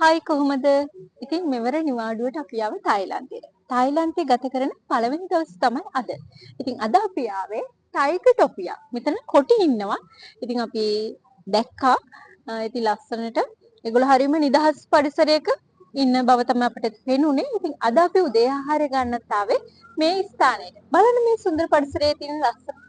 Hi කොහොමද? ඉතින් මෙවර නිවාඩුවට අපි ආව තායිලන්තයට. තායිලන්තේ ගත කරන පළවෙනි දවස් තමයි අද. ඉතින් අද අපි ආවේ ටයිගර්ටොපියා. මෙතන කොටි ඉන්නවා. ඉතින් අපි දැක්කා. ඉතින් ලස්සනට ඒගොල්ලෝ හරියම නිදහස් පරිසරයක ඉන්න බව තමයි අපිට පේනුනේ. ඉතින් අද අපි උදේ ආහාරය ගන්නත් ආවේ මේ ස්ථානයට. බලන්න මේ සුන්දර පරිසරයේ තියෙන ලස්සන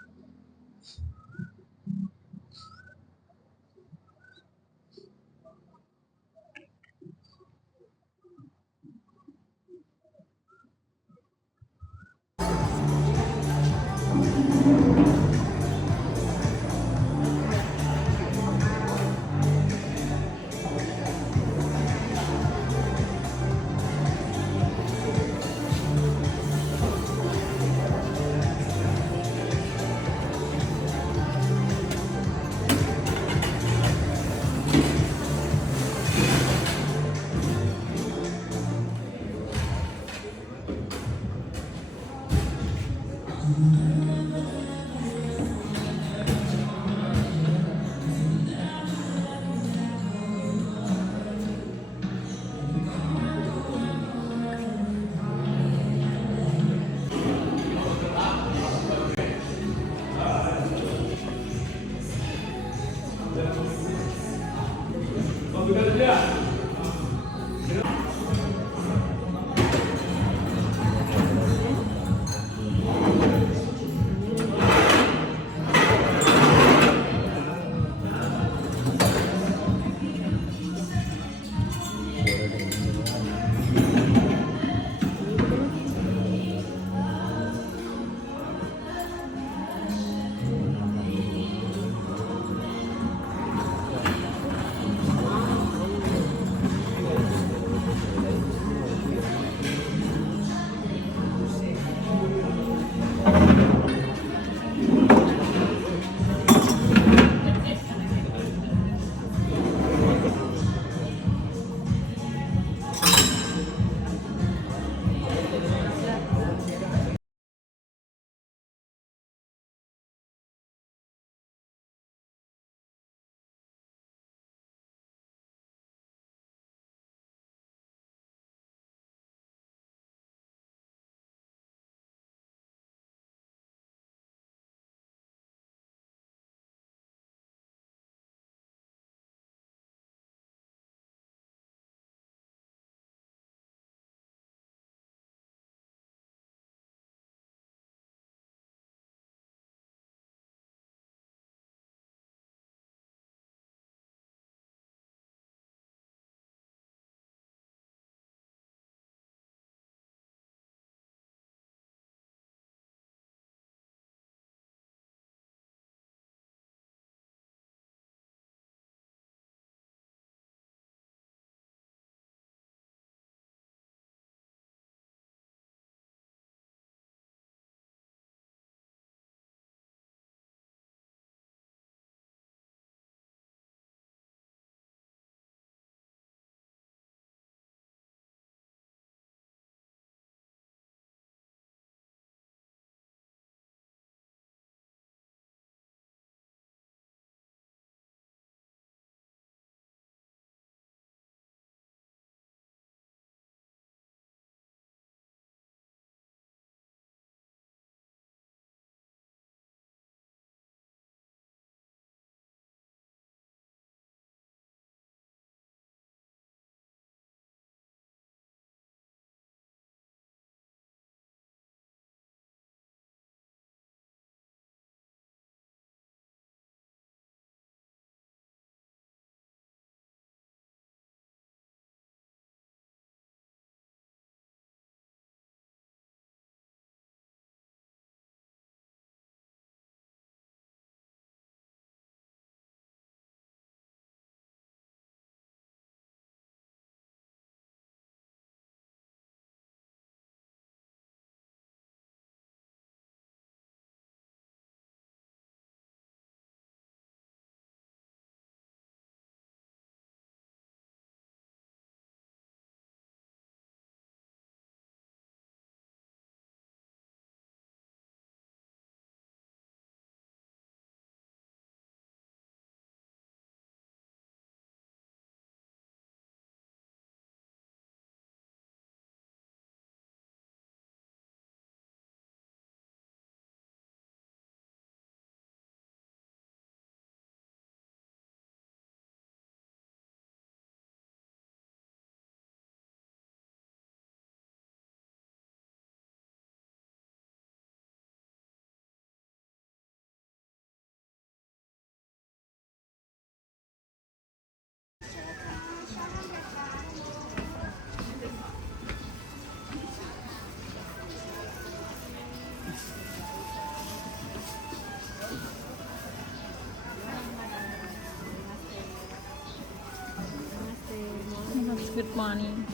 Good morning.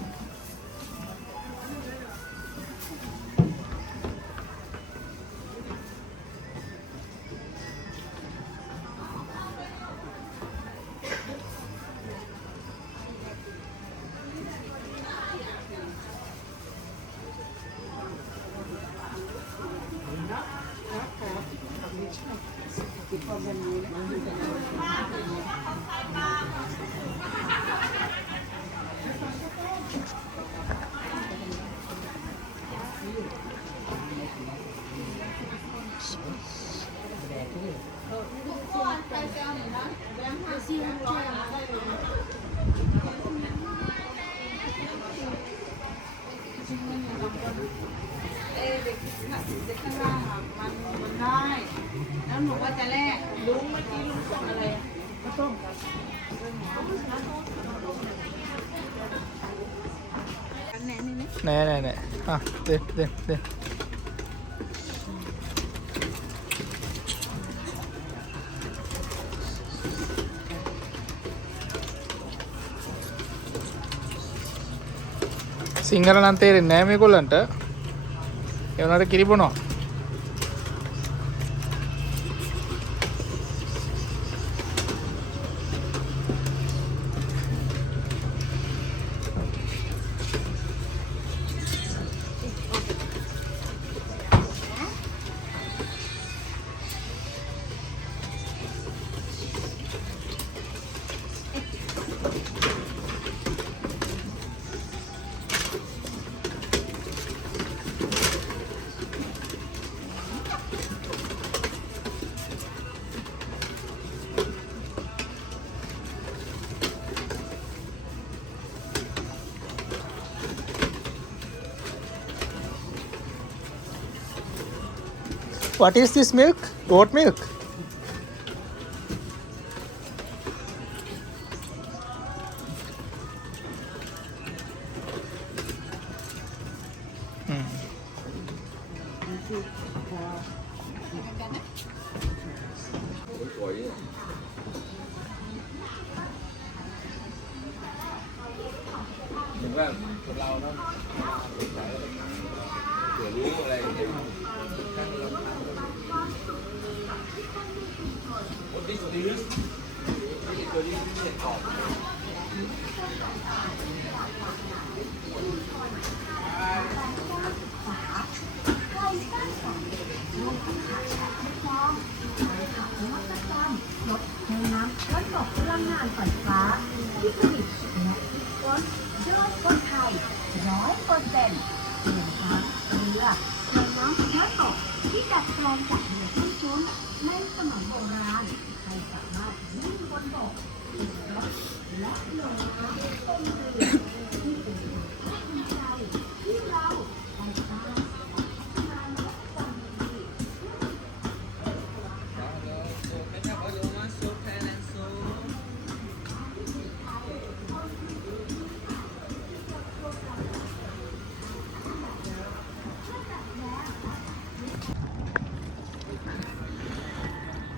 නෑ දෙ සිංහල නම් තේරෙන්නේ නෑ මේගොල්ලන්ට ඒ වුණාට කිරිබොනවා What is this milk? Goat milk?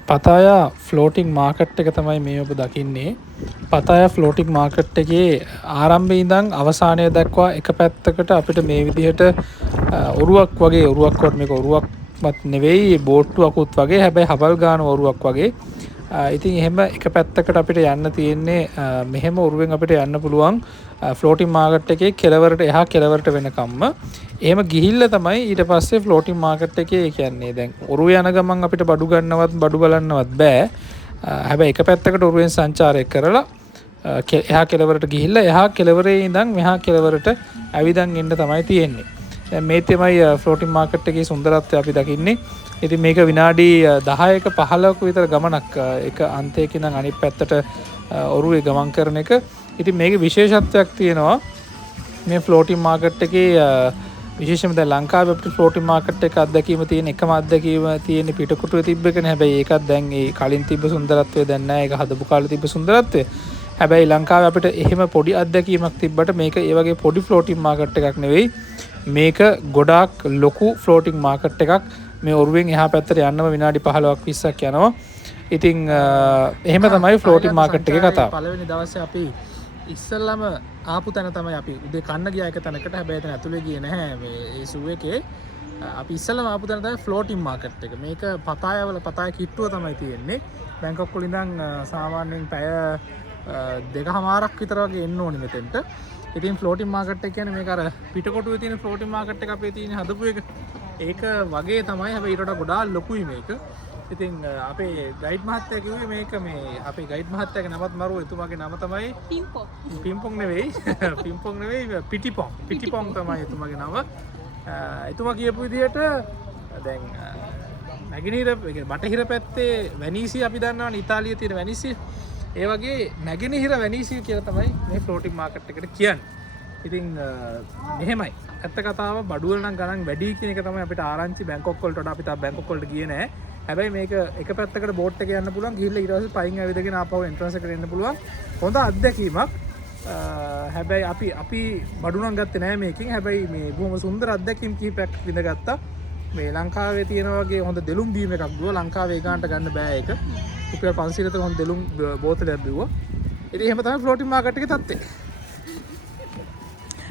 Pattaya floating market එක තමයි මේ ඔබ දකින්නේ. පතායා ෆ්ලෝටිං මාකට් එකේ ආරම්භයේ ඉඳන් අවසානය දක්වා එක පැත්තකට අපිට මේ විදිහට ඔරුවක් වගේ ඔරුවක්වත් මේක ඔරුවක්වත් නෙවෙයි බෝට්ටුවකුත් වගේ හැබැයි හබල් ගාන ඔරුවක් වගේ. ඉතින් එහෙම එක පැත්තකට අපිට යන්න තියෙන්නේ මෙහෙම ඔරුවෙන් අපිට යන්න පුළුවන් ෆ්ලෝටිං මාකට් එකේ කෙළවරට එහා කෙළවරට වෙනකම්ම. එහෙම ගිහිල්ලා තමයි ඊට පස්සේ ෆ්ලෝටිං මාකට් එකේ කියන්නේ දැන් ඔරුව යන ගමන් අපිට බඩු ගන්නවත් බඩු බලන්නවත් බෑ. හැබැයි එක පැත්තකට ඔරුවෙන් සංචාරය කරලා එහා කෙළවරට ගිහිල්ලා එහා කෙළවරේ ඉඳන් මෙහා කෙළවරට ඇවිදන් එන්න තමයි තියෙන්නේ. දැන් මේ තමයි ෆ්ලෝටිං මාකට් එකේ සුන්දරත්වය අපි දකින්නේ. ඉතින් මේක විනාඩි 10ක 15ක විතර ගමනක් එක අන්තයක ඉඳන් අනිත් පැත්තට ඔරුවේ ගමන් කරන එක. ඉතින් මේකේ විශේෂත්වයක් තියෙනවා මේ ෆ්ලෝටිං මාකට් එකේ විශේෂයෙන්ම දැන් ලංකාවේ අපිට ෆ්ලෝටිං මාකට් එක අත්දැකීම තියෙන එකම අත්දැකීම තියෙන පිටකොටුවේ තිබ්බ එකනේ. හැබැයි ඒකත් දැන් ඒ කලින් තිබ්බ සුන්දරත්වය දැන් නැහැ. ඒක හදපු කාලේ තිබ්බ සුන්දරත්වය. හැබැයි ලංකාවේ අපිට එහෙම පොඩි අත්දැකීමක් තිබ්බට මේක ඒ වගේ පොඩි ෆ්ලෝටිං මාකට් එකක් නෙවෙයි. මේක ගොඩාක් ලොකු ෆ්ලෝටිං මාකට් එකක්. මේ ඔරුවෙන් එහා පැත්තට යන්නම විනාඩි 15ක් 20ක් යනවා. ඉතින් එහෙම තමයි ෆ්ලෝටිං මාකට් එකේ කතාව. පළවෙනි දවසේ අපි ඉස්සල්ලාම ආපු තැන තමයි අපි උදේ කන්න ගියා එක තැනකට. හැබැයි එතන ඇතුලේ ගියේ නැහැ මේ ඒ සූ එකේ. අපි ඉස්සල්ලාම ආපු තැන තමයි ෆ්ලෝටින් මාකට් එක. මේක පතාය කිට්ටුව තමයි තියෙන්නේ. බැංකොක් වල ඉඳන් සාමාන්‍යයෙන් පැය දෙකමාරක් විතර වගේ එන්න ඕනේ මෙතෙන්ට. ඉතින් ෆ්ලෝටින් මාකට් එක කියන්නේ මේක අර පිටකොටුවේ තියෙන ෆ්ලෝටින් මාකට් එක අපේ තියෙන හදපු එක. ඒක වගේ තමයි. හැබැයි ඊට වඩා ගොඩාක් ලොකුයි මේක. ඉතින් අපේ ගයිඩ් මහත්තයා කිව්වේ මේක මේ අපේ ගයිඩ් මහත්තයාගේ නමත් මරුව එතුමාගේ නම තමයි පිම්පොං නෙවෙයි පිම්පොං නෙවෙයි පිටිපොං තමයි එතුමාගේ නම. එතුමා කියපු විදිහට දැන් නැගෙනහිර බටහිර පැත්තේ වැනීසිය අපි දන්නවනේ ඉතාලියේ තියෙන වැනීසිය. ඒ වගේ නැගෙනහිර වැනීසිය කියලා තමයි මේ ෆ්ලෝටින් මාකට් එකට කියන්නේ. ඉතින් මෙහෙමයි. ඇත්ත කතාව බඩුවල නම් ගණන් වැඩි කියන එක තමයි අපිට ආරංචි බැංකොක් වලට වඩා අපි තාම බැංකොක් වලට ගියේ නැහැ. හැබැයි මේක එක පැත්තකට බෝට් එක යන්න පුළුවන්. ගිහිල්ලා ඊට පස්සේ පයින් ඇවිදගෙන ආපහු එන්ට්‍රන්ස් එකට එන්න පුළුවන්. හොඳ අත්දැකීමක්. හැබැයි අපි බඩු නම් ගත්තේ නැහැ මේකෙන්. හැබැයි මේ බොහොම සුන්දර අත්දැකීම් කිහිපයක් විඳගත්තා. මේ ලංකාවේ තියෙන වගේ හොඳ දෙලුම් බීම එකක් දුව ලංකාවේ ඒ ගානට ගන්න බෑ ඒක. රුපියල් 500 කට හොඳ දෙලුම් බෝතලයක් බිව්වා. ඉතින් එහෙම තමයි ෆ්ලෝටින් මාකට් එකේ තත්ත්වය.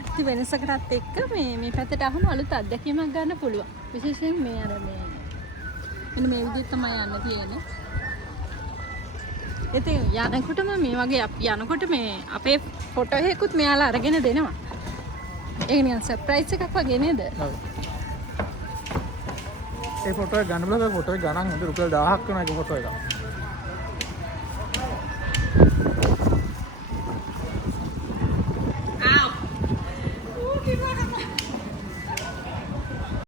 ඉතින් වෙනසකටත් එක්ක මේ පැත්තට අහම අලුත් අත්දැකීමක් ගන්න පුළුවන්. විශේෂයෙන් මේ අර මෙන්න මේ විදිහට තමයි යන්න තියෙන්නේ. ඉතින් යනකොටම මේ වගේ අපි යනකොට මේ අපේ ෆොටෝ එකකුත් මෙයාලා අරගෙන දෙනවා. ඒක නිකන් සර්ප්‍රයිස් එකක් වගේ නේද? ඔව්. ඒ ෆොටෝ එක ගන්න බලා ෆොටෝ එක ගණන් හොඳ රුපියල් 1000ක් වෙන එක ෆොටෝ එක.